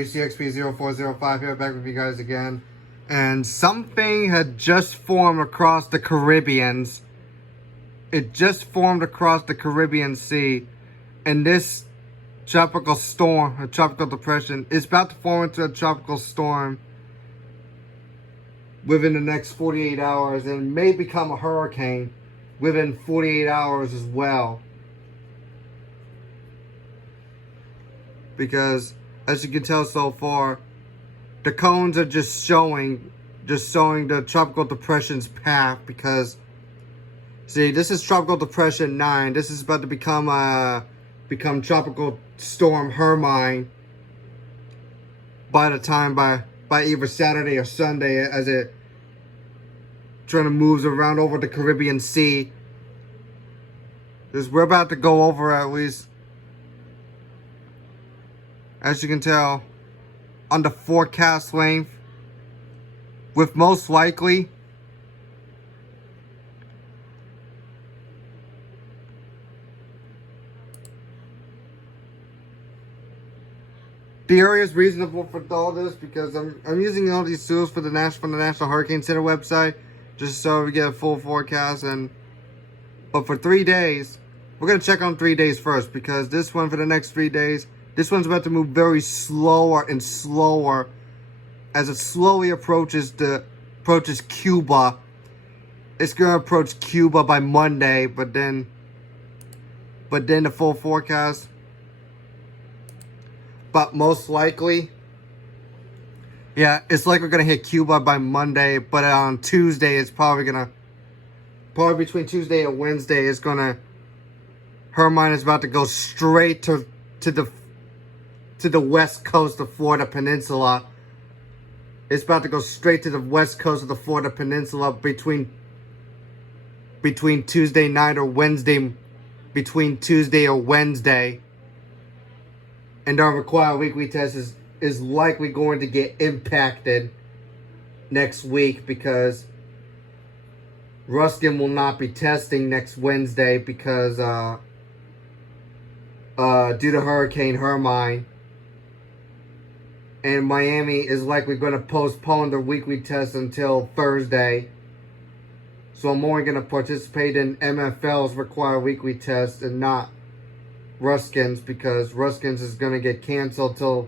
WCXP0405 here, back with you guys again. And something had just formed across the Caribbeans. It just formed across the Caribbean Sea. And this tropical storm, a tropical depression, is about to form into a tropical storm within the next 48 hours. And may become a hurricane within 48 hours as well. Because, as you can tell so far, the cones are just showing the tropical depression's path. Because, see, this is tropical depression 9. This is about to become tropical storm Hermine by either Saturday or Sunday, as it trying to moves around over the Caribbean Sea. Because we're about to go over, at least, as you can tell, on the forecast length, with most likely the area is reasonable for all this, because I'm using all these tools from the National Hurricane Center website, just so we get a full forecast. But for 3 days, we're gonna check on 3 days first, because this one, for the next 3 days, this one's about to move very slower and slower as it slowly approaches Cuba. It's gonna approach Cuba by Monday, but then the full forecast. But most likely, yeah, it's like we're gonna hit Cuba by Monday, but on Tuesday it's probably between Tuesday and Wednesday Hermine is about to go straight to the west coast of Florida Peninsula. It's about to go straight to the west coast of the Florida Peninsula between Tuesday night or Wednesday, between Tuesday or Wednesday. And our required weekly test is likely going to get impacted next week, because Ruskin will not be testing next Wednesday because due to Hurricane Hermine. And Miami is likely going to postpone their weekly test until Thursday. So I'm only going to participate in MFL's required weekly test and not Ruskin's, because Ruskin's is going to get canceled to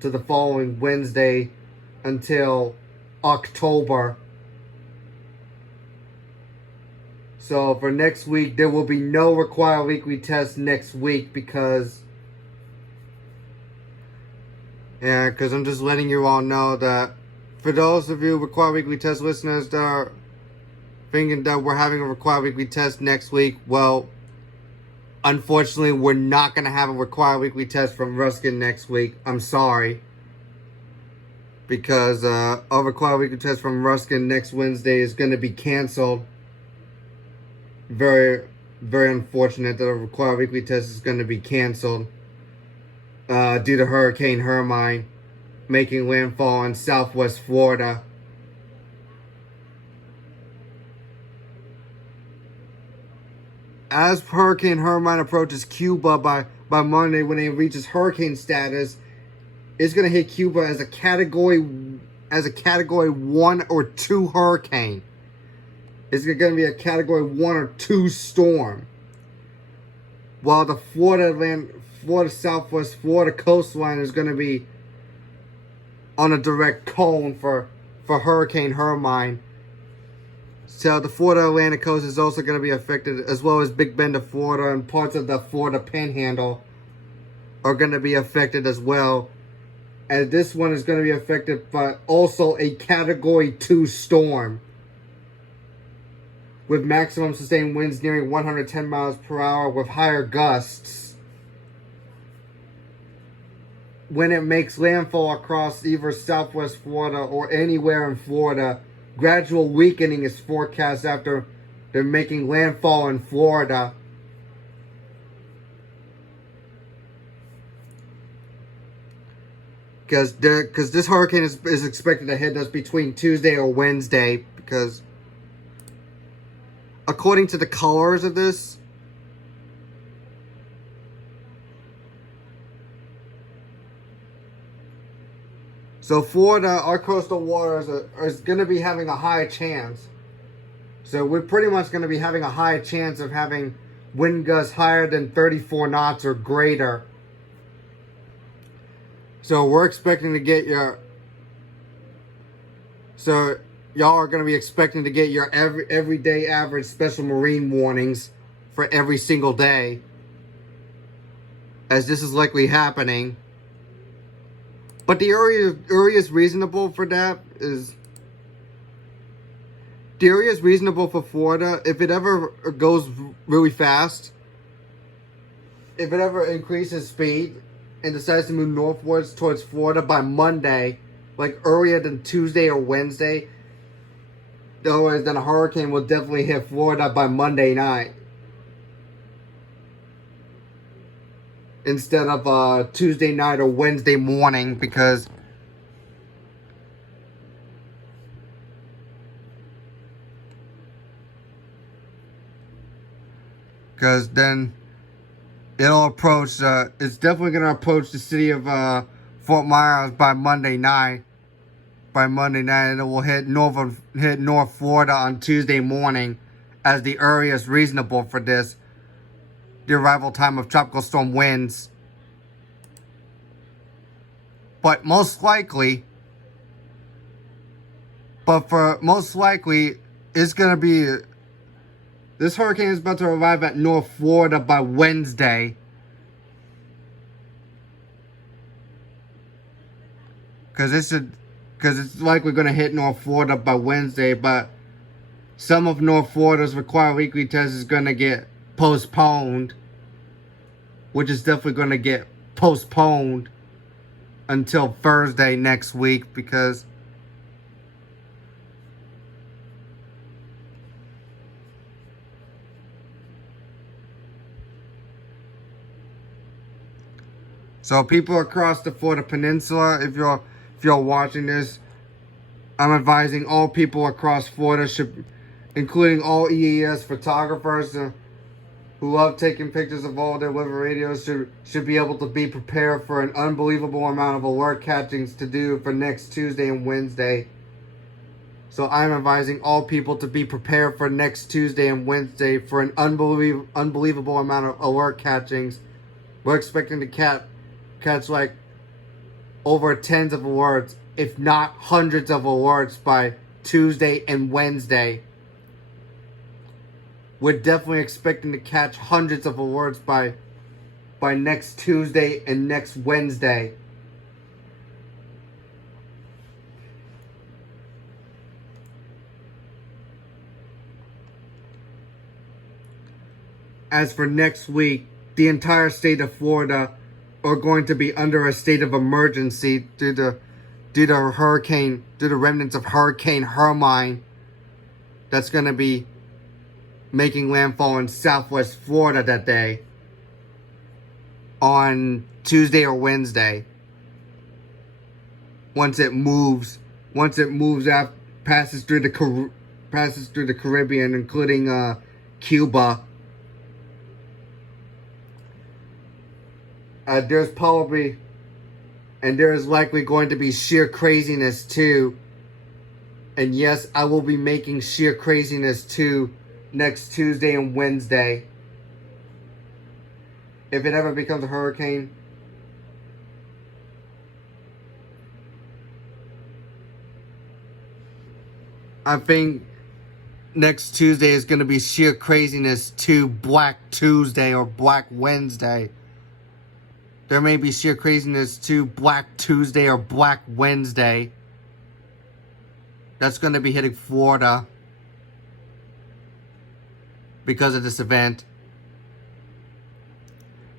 the following Wednesday until October. So for next week, there will be no required weekly test next week, because I'm just letting you all know that for those of you required weekly test listeners that are thinking that we're having a required weekly test next week, well, unfortunately, we're not going to have a required weekly test from Ruskin next week. I'm sorry. Because a required weekly test from Ruskin next Wednesday is going to be canceled. Very, very unfortunate that a required weekly test is going to be canceled due to Hurricane Hermine making landfall in southwest Florida. As Hurricane Hermine approaches Cuba by Monday, when it reaches hurricane status, it's going to hit Cuba as a category 1 or 2 hurricane. It's going to be a category 1 or 2 storm. While the southwest Florida coastline is going to be on a direct cone for Hurricane Hermine. So the Florida Atlantic coast is also going to be affected, as well as Big Bend of Florida and parts of the Florida Panhandle are going to be affected as well. And this one is going to be affected by also a category 2 storm, with maximum sustained winds nearing 110 miles per hour with higher gusts. When it makes landfall across either southwest Florida or anywhere in Florida, gradual weakening is forecast after they're making landfall in Florida. Because this hurricane is expected to hit us between Tuesday or Wednesday, because according to the colors of this, So Florida, our coastal waters is going to be having a high chance. So we're pretty much going to be having a high chance of having wind gusts higher than 34 knots or greater. So we're expecting to get your... So y'all are going to be expecting to get your everyday average special marine warnings for every single day, as this is likely happening. But the earliest reasonable for that is... The area is reasonable for Florida. If it ever goes really fast, if it ever increases speed and decides to move northwards towards Florida by Monday, like earlier than Tuesday or Wednesday, otherwise then a hurricane will definitely hit Florida by Monday night, instead of Tuesday night or Wednesday morning, because then it'll approach, it's definitely going to approach the city of Fort Myers by Monday night. And it will hit North Florida on Tuesday morning as the earliest reasonable for this, the arrival time of tropical storm winds. But most likely, it's going to be... This hurricane is about to arrive at North Florida by Wednesday. Because it's likely going to hit North Florida by Wednesday, but some of North Florida's required weekly test is going to get postponed, which is definitely going to get postponed until Thursday next week, because so people across the Florida Peninsula, if you're watching this, I'm advising all people across Florida, including all EAS photographers who love taking pictures of all their river radios, should be able to be prepared for an unbelievable amount of alert catchings to do for next Tuesday and Wednesday. So I'm advising all people to be prepared for next Tuesday and Wednesday for an unbelievable amount of alert catchings. We're expecting to catch like over tens of alerts, if not hundreds of alerts by Tuesday and Wednesday. We're definitely expecting to catch hundreds of alerts by next Tuesday and next Wednesday. As for next week, the entire state of Florida are going to be under a state of emergency due to remnants of Hurricane Hermine that's going to be making landfall in southwest Florida that day on Tuesday or Wednesday. Once it passes through the Caribbean, including Cuba. There is likely going to be sheer craziness too. And yes, I will be making sheer craziness too next Tuesday and Wednesday. If it ever becomes a hurricane. I think next Tuesday is going to be sheer craziness to Black Tuesday or Black Wednesday. There may be sheer craziness to Black Tuesday or Black Wednesday. That's going to be hitting Florida because of this event.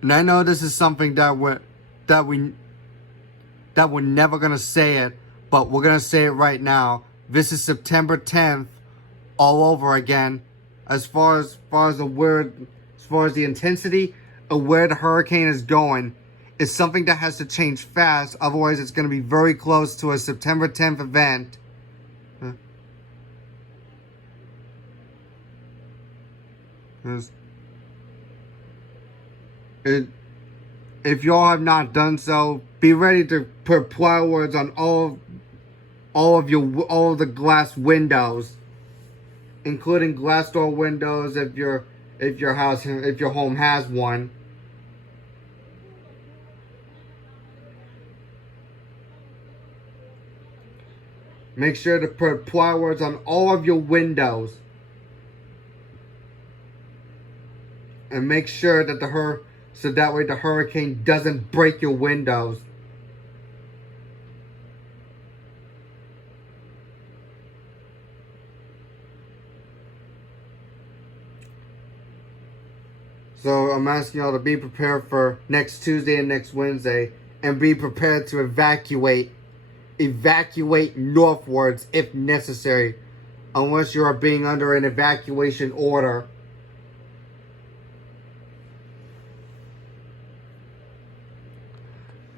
And I know this is something that we're never going to say it, but we're going to say it right now. This is September 10th all over again. As far as the intensity of where the hurricane is going, is something that has to change fast. Otherwise, it's going to be very close to a September 10th event. if y'all have not done so, be ready to put plywoods on all of the glass windows, including glass door windows if your home has one. Make sure to put plywoods on all of your windows. And make sure that so that way the hurricane doesn't break your windows. So I'm asking y'all to be prepared for next Tuesday and next Wednesday, and be prepared to evacuate northwards if necessary, unless you are being under an evacuation order.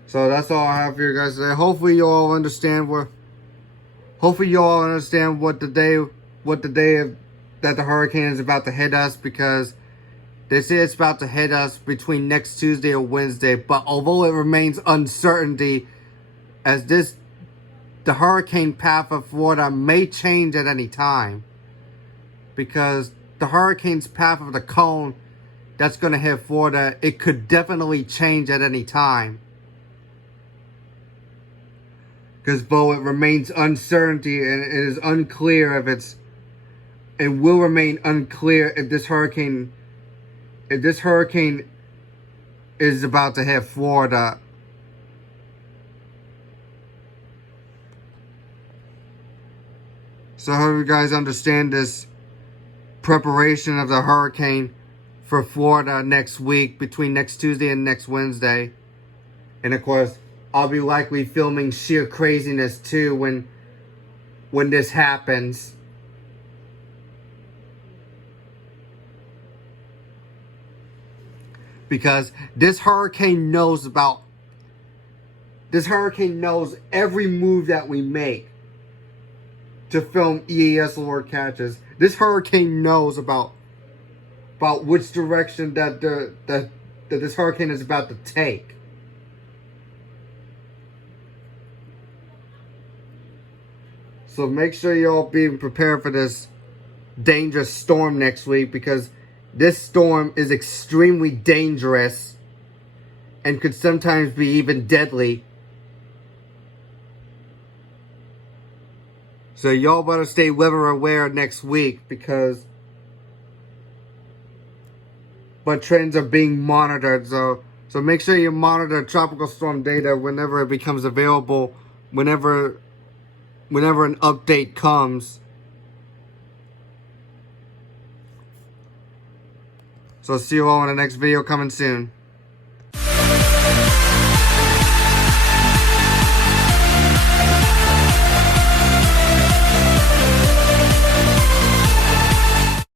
So that's all I have for you guys today. Hopefully you all understand what the day that the hurricane is about to hit us, because they say it's about to hit us between next Tuesday or Wednesday. But although it remains uncertainty, as the hurricane path of Florida may change at any time, because the hurricane's path of the cone that's going to hit Florida, it could definitely change at any time. Because though it remains uncertainty, and it is unclear it will remain unclear if this hurricane is about to hit Florida. So I hope you guys understand this preparation of the hurricane for Florida next week, between next Tuesday and next Wednesday. And of course, I'll be likely filming sheer craziness too when this happens. Because this hurricane knows every move that we make to film EAS alert catches. This hurricane knows about which direction that this hurricane is about to take. So make sure you all be prepared for this dangerous storm next week, because this storm is extremely dangerous and could sometimes be even deadly. So y'all better stay weather aware next week, but trends are being monitored. So make sure you monitor tropical storm data whenever it becomes available, whenever an update comes. So see you all in the next video coming soon.